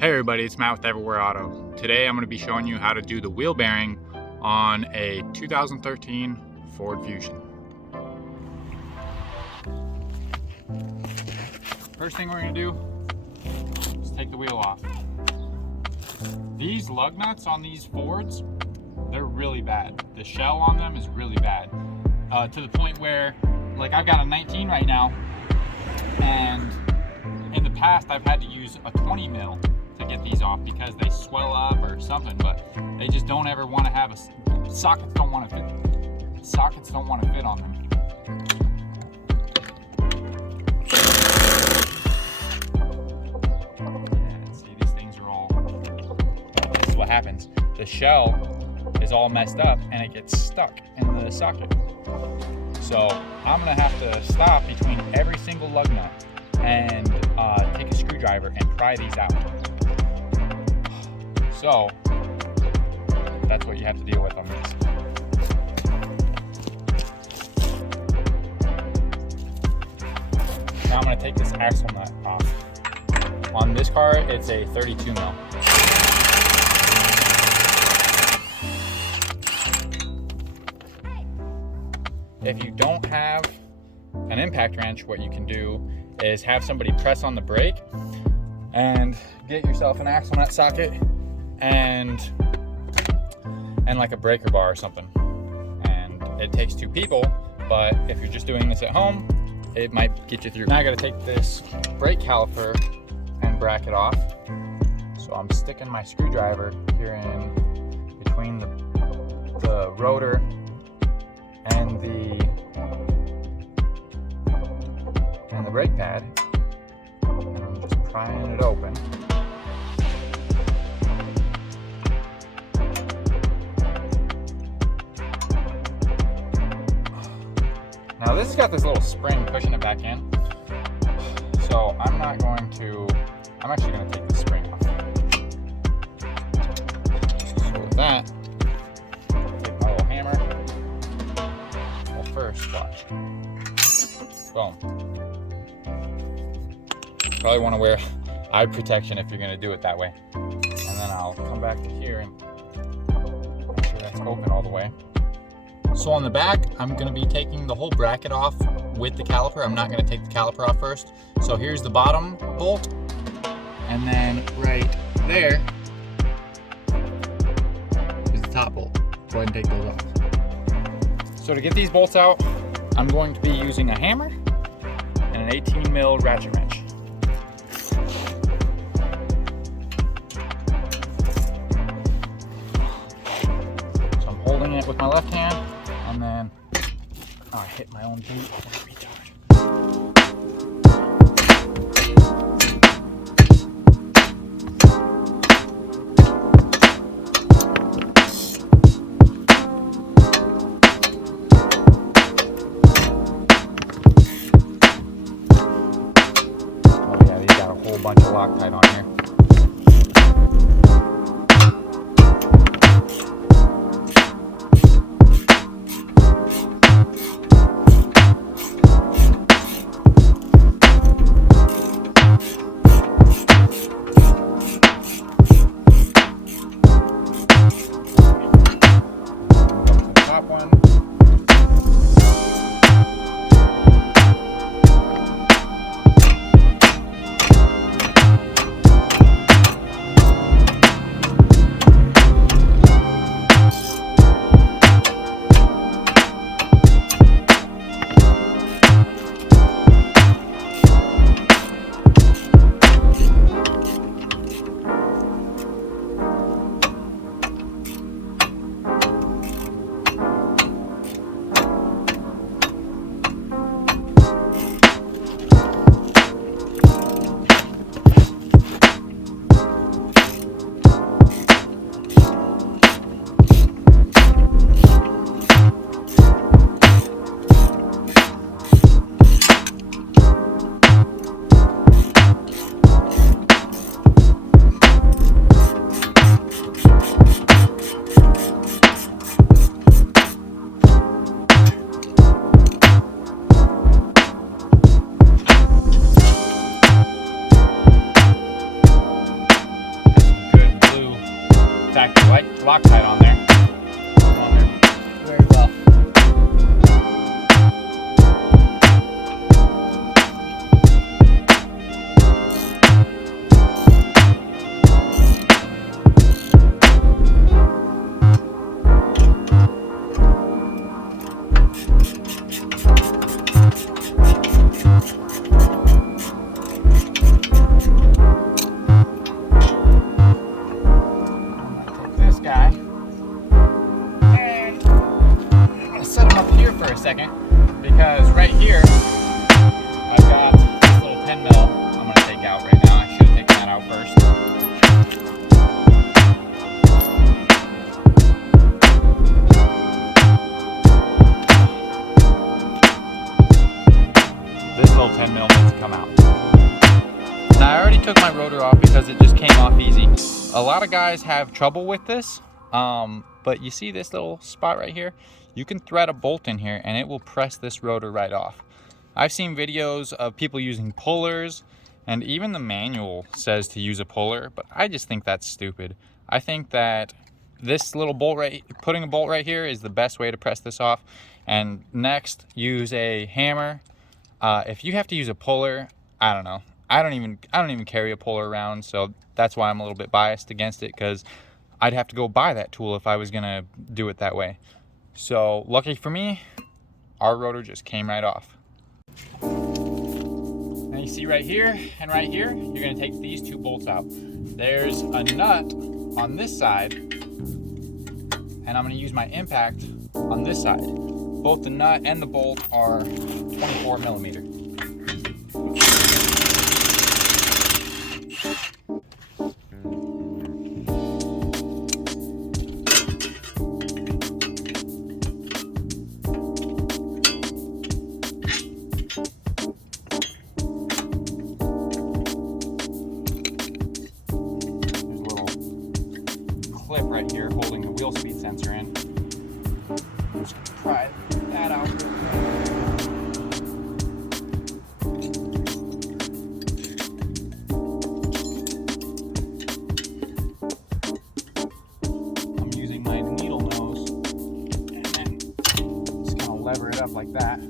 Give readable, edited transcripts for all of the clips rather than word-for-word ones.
Hey everybody, it's Matt with Everywhere Auto. Today I'm going to be showing you how to do the wheel bearing on a 2013 Ford Fusion. First thing we're going to do is take the wheel off. These lug nuts on these Fords, they're really bad. The shell on them is really bad. To the point where, like, I've got a 19 right now, and in the past I've had to use a 20 mil to get these off because they swell up or something, but they just don't ever want to have sockets don't want to fit on them. Yeah, see, these things are all, this is what happens. The shell is all messed up and it gets stuck in the socket. So I'm gonna have to stop between every single lug nut and take a screwdriver and pry these out. So that's what you have to deal with on this. Now I'm going to take this axle nut off. On this car, it's a 32 mil. If you don't have an impact wrench, what you can do is have somebody press on the brake and get yourself an axle nut socket and like a breaker bar or something. And it takes two people, but if you're just doing this at home, it might get you through. Now I gotta take this brake caliper and bracket off. So I'm sticking my screwdriver here in between the rotor and the brake pad, and I'm just prying it open. Now this has got this little spring pushing it back in, so I'm actually going to take the spring off. So with that, take my little hammer. Well, first, watch. Boom. Probably want to wear eye protection if you're going to do it that way. And then I'll come back to here and make sure that's open all the way. So on the back, I'm going to be taking the whole bracket off with the caliper. I'm not going to take the caliper off first. So here's the bottom bolt, and then right there is the top bolt. Go ahead and take those off. So to get these bolts out, I'm going to be using a hammer and an 18 mil ratchet wrench. So I'm holding it with my left hand, and then I hit my own boot. What a retard. Oh yeah, these got a whole bunch of Loctite on here. out first. This little 10 mil needs to come out. Now I already took my rotor off because it just came off easy. A lot of guys have trouble with this, but you see this little spot right here? You can thread a bolt in here and it will press this rotor right off. I've seen videos of people using pullers, and even the manual says to use a puller, but I just think that's stupid. I think that this little bolt putting a bolt right here is the best way to press this off. And next, use a hammer. If you have to use a puller, I don't know. I don't even carry a puller around, so that's why I'm a little bit biased against it, because I'd have to go buy that tool if I was gonna do it that way. So lucky for me, our rotor just came right off. Now you see right here and right here, you're gonna take these two bolts out. There's a nut on this side, and I'm gonna use my impact on this side. Both the nut and the bolt are 24 millimeter. Clip right here holding the wheel speed sensor in. Just pry that out. I'm using my needle nose and then just kind of lever it up like that.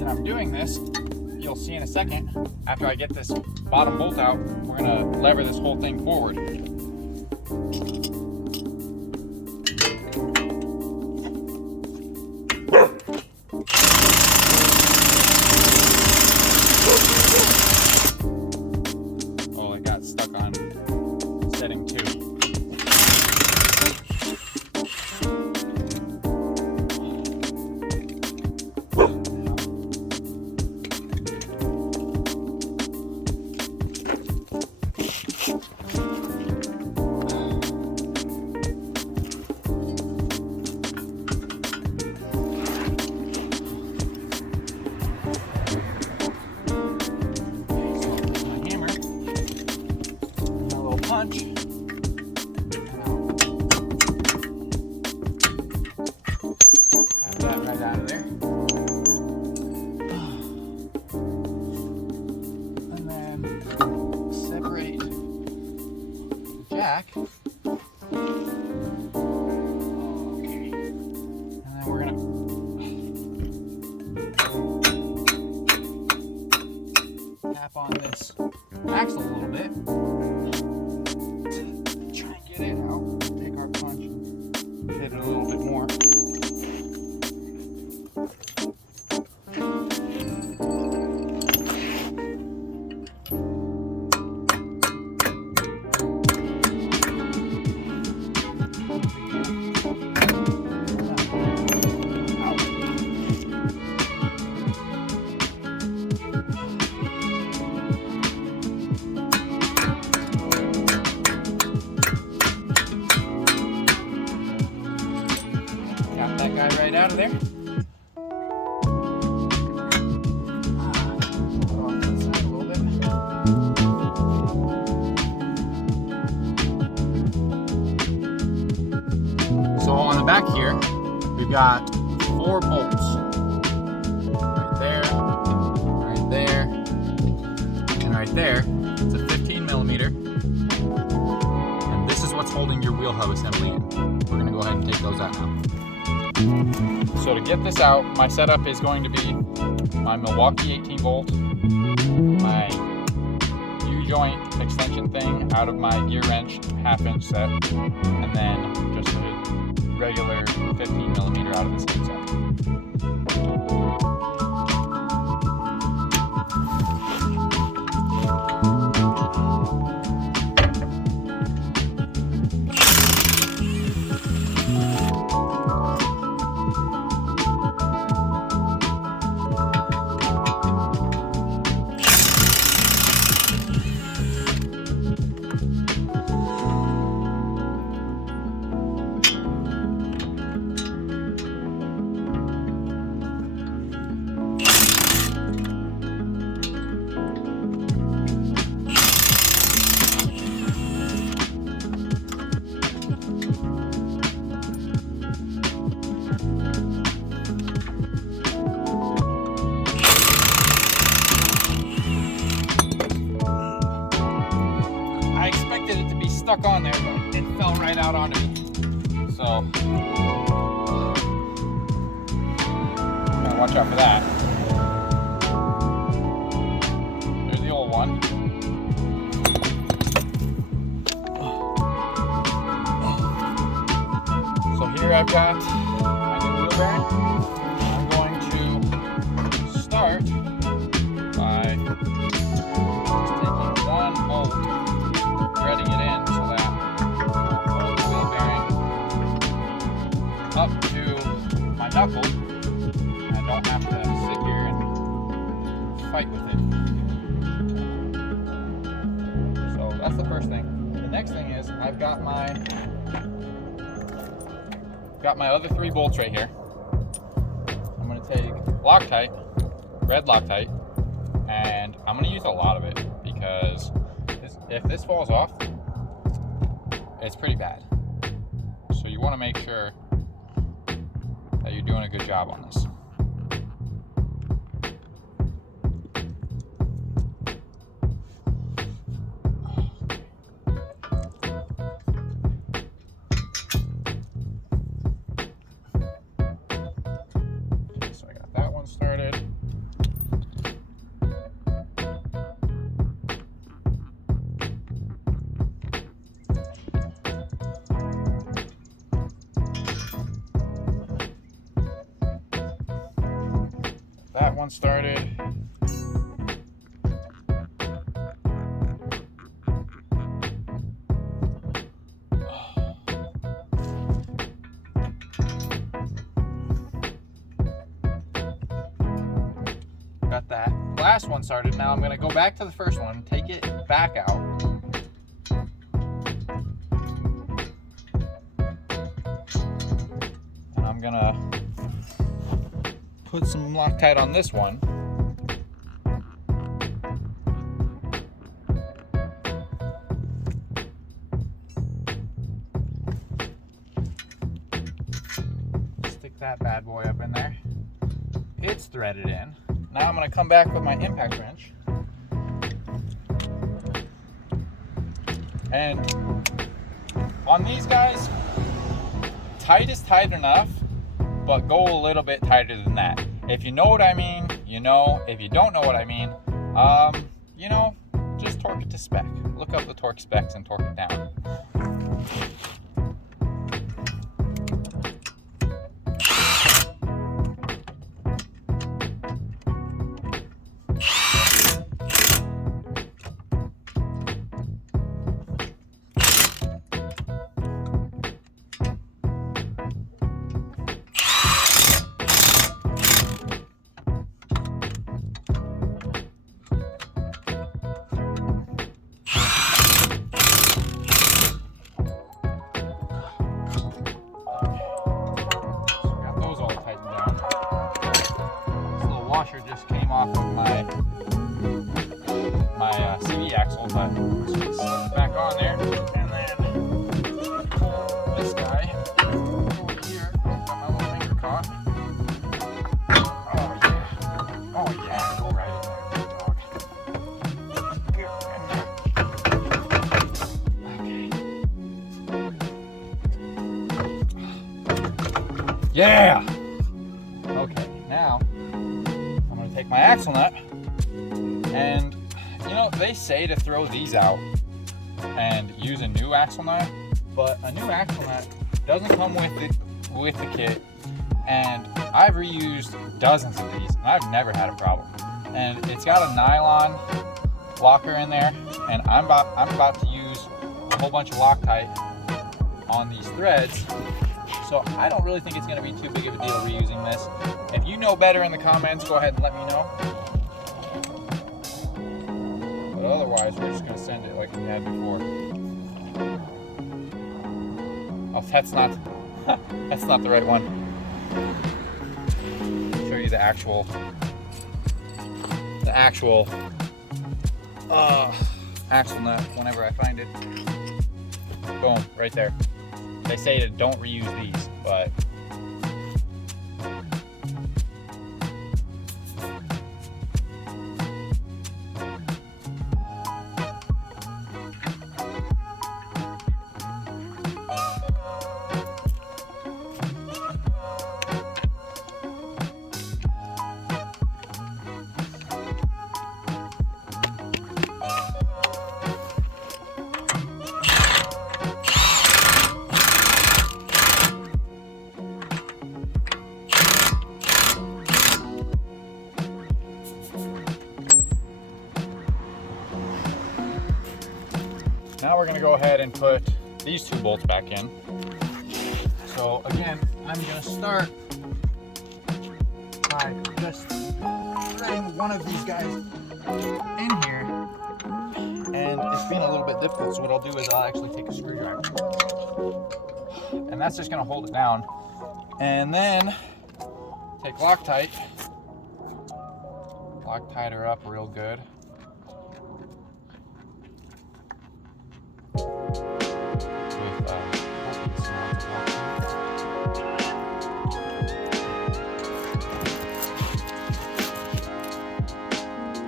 I'm doing this, you'll see in a second, after I get this bottom bolt out, we're gonna lever this whole thing forward. Oh, it got stuck on setting 2. Punch. Have that right out of there. And then separate the jack. Okay. And then we're gonna tap on this axle a little bit. Get it out, take our punch and hit it a little bit more. That guy right out of there. Pull it off to the side a little bit. So on the back here, we've got 4 bolts. Right there, and right there. It's a 15 millimeter. And this is what's holding your wheel hub assembly in. We're gonna go ahead and take those out now. So to get this out, my setup is going to be my Milwaukee 18 volt, my U-joint extension thing out of my gear wrench 1/2 inch set, and then just a regular 15 millimeter out of the skid set. out onto me. So gotta watch out for that. There's the old one. So here I've got my new wheel bearing. I'm going to start by just taking one bolt, threading it in so that I'll hold the wheel bearing up to my knuckle. I don't have to sit here and fight with it. So that's the first thing. The next thing is I've got my other 3 bolts right here. I'm going to take Loctite, red Loctite, and I'm going to use a lot of it because if this falls off, it's pretty bad. So you want to make sure that you're doing a good job on this. Started. That one started. Got that last one started. Now I'm going to go back to the first one, take it back out. And I'm going to put some Loctite on this one. Stick that bad boy up in there. It's threaded in. Now I'm going to come back with my impact wrench and on these guys, tight is tight enough, but go a little bit tighter than that. If you know what I mean, you know. If you don't know what I mean, you know, just torque it to spec. Look up the torque specs and torque it down. Washer just came off of my CV axle, but just slip it back on there, and then this guy over here, got my little finger caught. Oh yeah, go right in there, dog. Okay. Yeah. Okay, now take my axle nut, and you know, they say to throw these out and use a new axle nut, but a new axle nut doesn't come with the kit, and I've reused dozens of these and I've never had a problem. And it's got a nylon locker in there, and I'm about to use a whole bunch of Loctite on these threads. So I don't really think it's going to be too big of a deal reusing this. If you know better in the comments, go ahead and let me know. But otherwise, we're just going to send it like we had before. Oh, that's not the right one. I'll show you the actual axle nut whenever I find it. Boom, right there. They say to don't reuse these, but gonna go ahead and put these 2 bolts back in. So again, I'm gonna start by just threading one of these guys in here. And it's being a little bit difficult, so what I'll do is I'll actually take a screwdriver. And that's just gonna hold it down. And then take Loctite her up real good.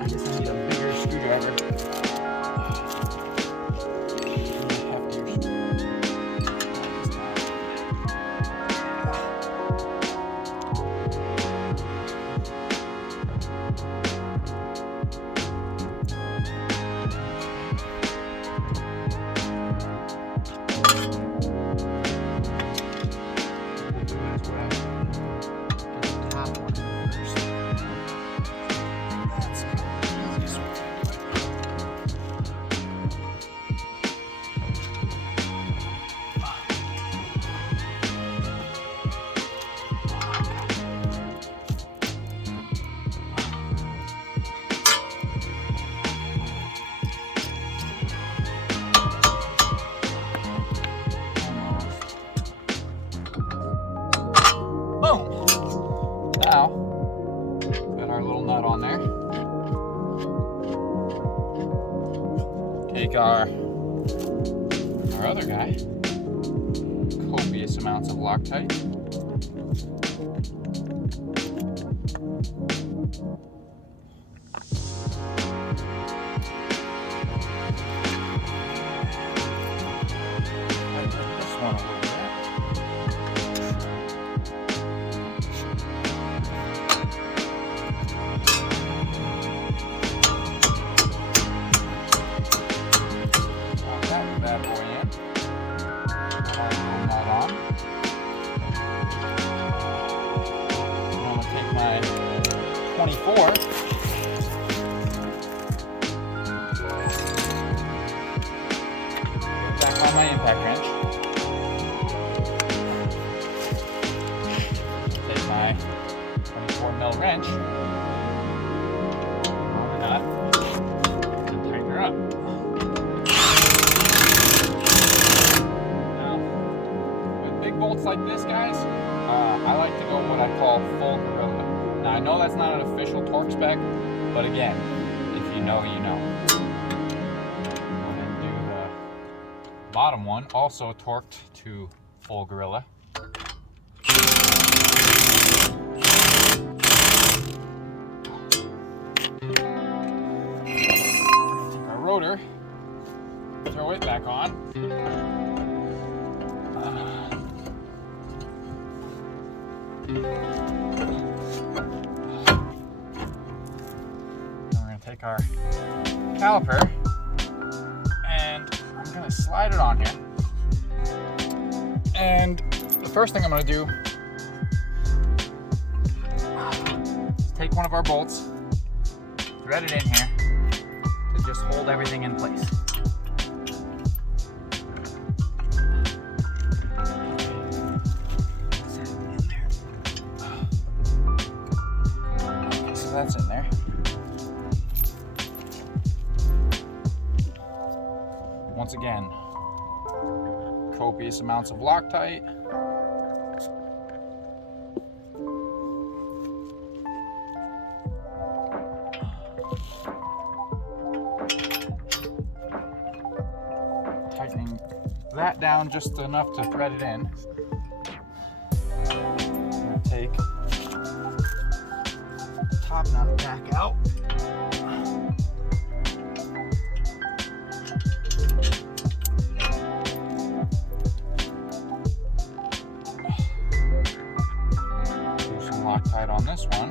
I guess I need a bigger screwdriver. Now, put our little nut on there. Take our other guy. Copious amounts of Loctite. This one a little bit. That boy in. Put that on. I'm going to take my 24. Back on my impact wrench. Take my 24mm wrench. On the nut. And tighten her up. Bolts like this, guys, I like to go what I call full gorilla. Now I know that's not an official torque spec, but again, if you know, you know. Go ahead and do the bottom one, also torqued to full gorilla. Take our rotor, throw it back on. We're going to take our caliper and I'm going to slide it on here. And the first thing I'm going to do is take one of our bolts, thread it in here to just hold everything in place. That's in there. Once again, copious amounts of Loctite. Tightening that down just enough to thread it in. I'm gonna take top nut back out. Do some Loctite on this one.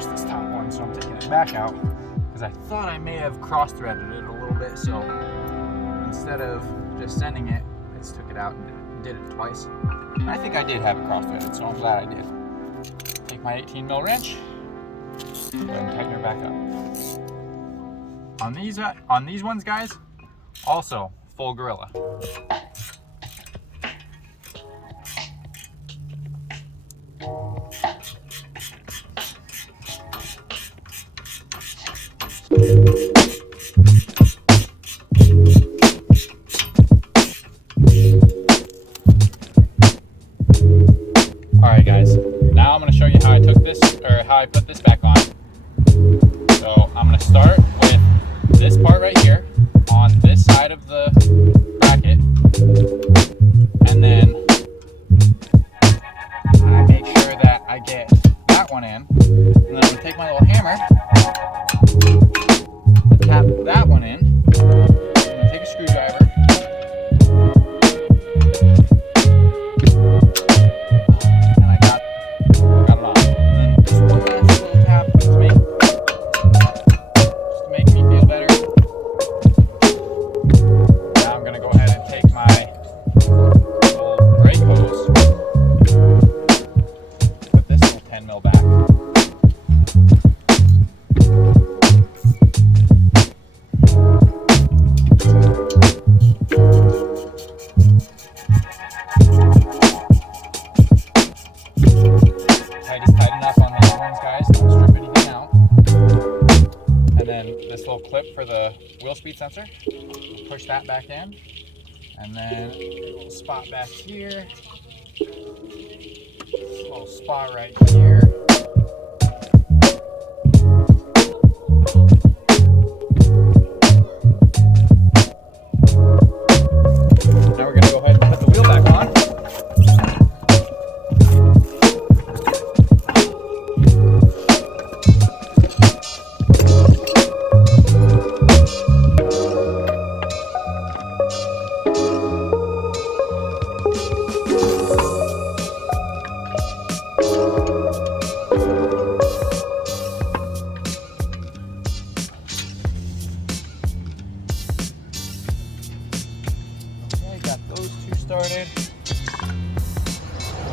just this top one, so I'm taking it back out because I thought I may have cross-threaded it a little bit, so instead of just sending it, I just took it out and did it twice. And I think I did have it cross-threaded, so I'm glad I did. Take my 18 mil wrench, go ahead and tighten her back up. On these ones, guys, also full Gorilla. Alright guys, now I'm going to show you how I took this, or how I put this back on. So I'm going to start with this part right here on this side of the bracket, and then I make sure that I get that one in, and then I'm going to take my little hammer, tap that one in, I'm going to take a screwdriver, clip for the wheel speed sensor, push that back in, and then a little spot back here, a little spot right here. Now we're going to go ahead and put the wheel back on. Started.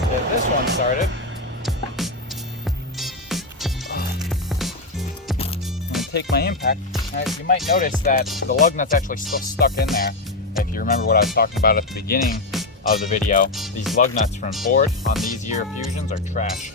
Get this one started. I'm going to take my impact. You might notice that the lug nut's actually still stuck in there. If you remember what I was talking about at the beginning of the video, these lug nuts from Ford on these year Fusions are trash.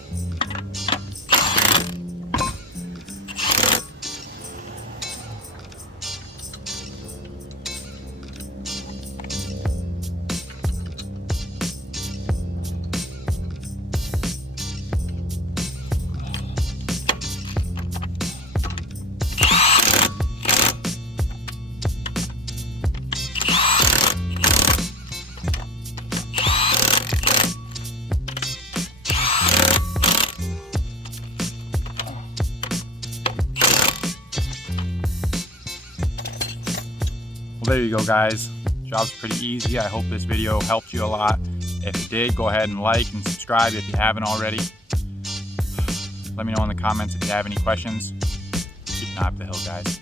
Well, there you go, guys. Job's pretty easy. I hope this video helped you a lot. If it did, go ahead and like and subscribe if you haven't already. Let me know in the comments if you have any questions. Keep an eye up the hill, guys.